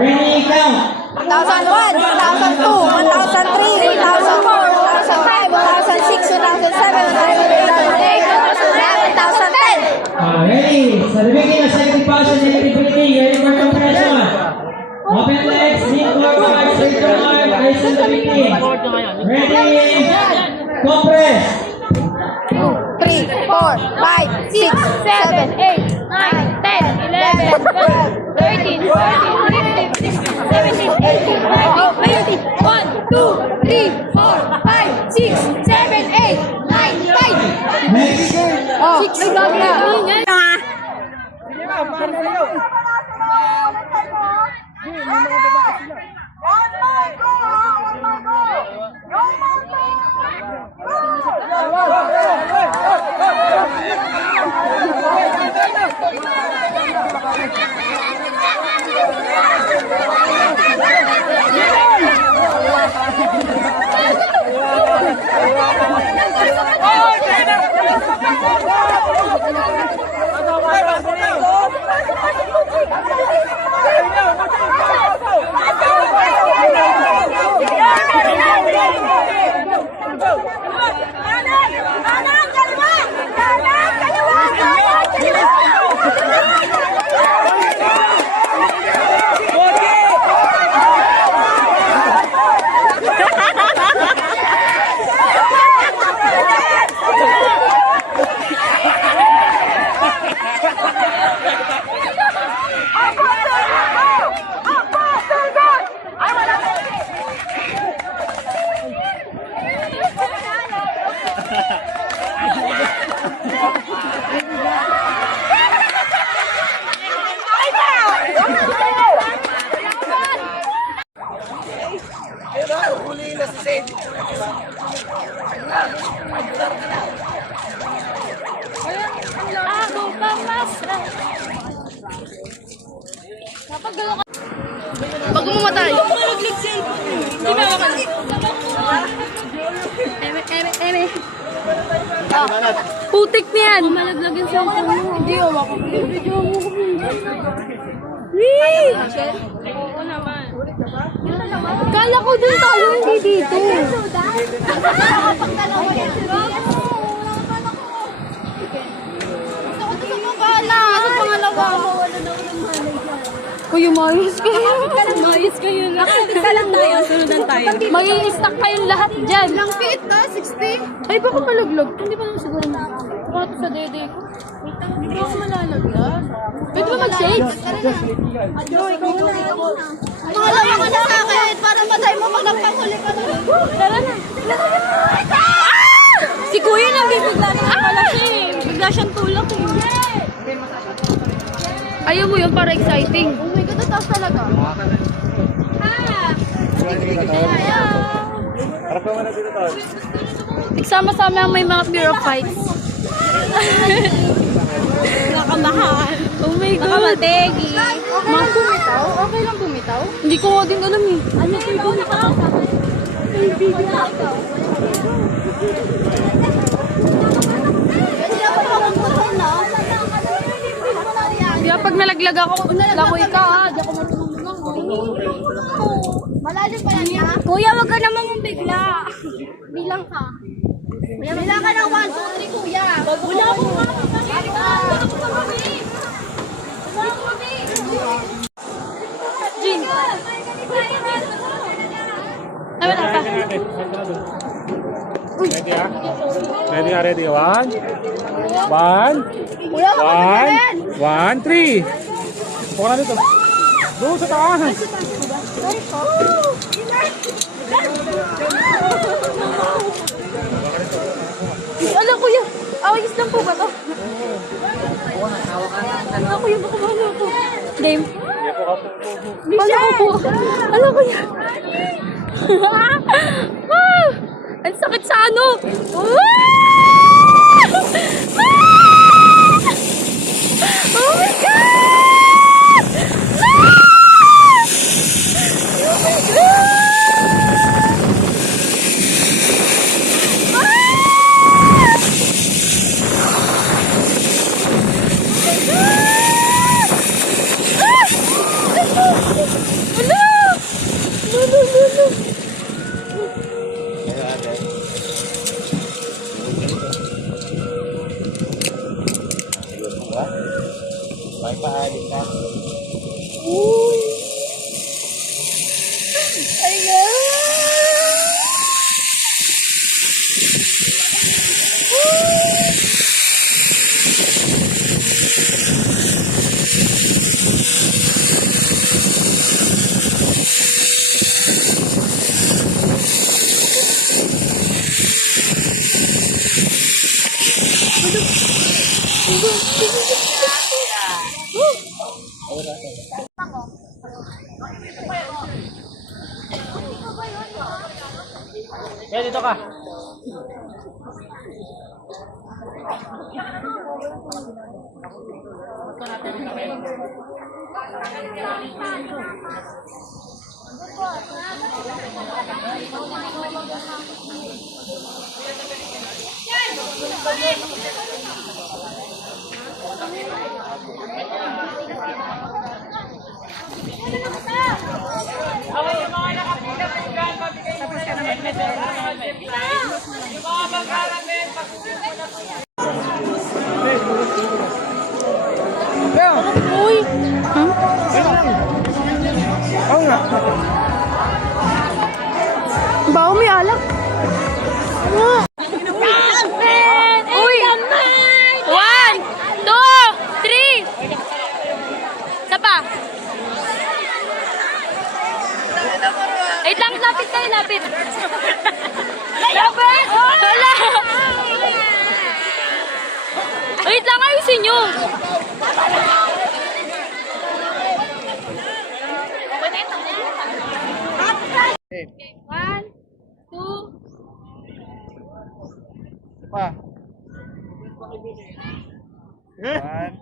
Ready, count. 1,001, 1,002, 1,003, 1,004, 1,005, 1,006, 1,007, 1,008, 1,010. Ready. Sa the beginning of second position, eligibility, ready for compression. Open legs, knee forward, straight arm, raise to the beginning. Ready, compress. 3, 4, 5, 6, 7, 8, 9, 10, 11, 12, 13, 14, 15, 16, 17, 18, 19, 20, 1, 2, 3, 4, 5, 6, 7, 8, 9, 5. Next. Oh, 6 lang na. Pag mamatay. Di ba ako? Eme. Putik niyan. Malaglag yung cellphone mo. Hindi ako. Video mo ko. Wee! Oo naman. Kala ko dun tayo, hindi dito. Asa pangalawa? Kuya, mayos kayo. Mayos kayo na. Tika lang tayo. Sunudan tayo. Mag-i-stack kayong lahat dyan. Ilang feet na? 60? Ay, baka malaglag. Hindi pa naman siguro na. Baka sa dede ko. Hindi ako malalaglag. Pwede ba mag-shake? Pangalawa ka na sa akin para matay mo pag nagpanghuli ka na. Tara na. Si Kuya nabibigla na pala siya eh. Bigla siyang tulak eh. Ayaw mo yun para exciting. Oh my God, taas talaga. Harap ka muna dito, Tol. Nagsama-sama ang may mga fear of heights. Nakamahan. Oh my God. Nakamategi. Mga bumitaw? Okay lang bumitaw? Hindi ko nga din alam eh. Ano yung bumitaw? Baby na ikaw. nalaglag ako, langoy ka ha. Di ako marunong lumangoy. Malalim pa yan niya. Kuya, wag ka naman bigla. Bilang ka. Bilang ka ng 1, 2, 3, kuya. Wala akong Jin. Ay, wala pa. Ready ah? Ready ah, ready. One. One. Kuya, One. One, three. Buka na dito. Doon sa taas. Alam kuya, awis lang po ba to? Alam kuya, baka mahalo ako. Game. Alam ko po. Alam kuya. Ah! Ang sakit sa ano. Oh my God! Oh my May pahalin ka. Kaya dito ka. Uy! Oo nga. Bao may alak. Uy! 1, 2, 3. Isa pa. Wait lang, lapit tayo, lapit. Lapit! Wala! Wait lang, ayusin nyo. One, two. Pa. One.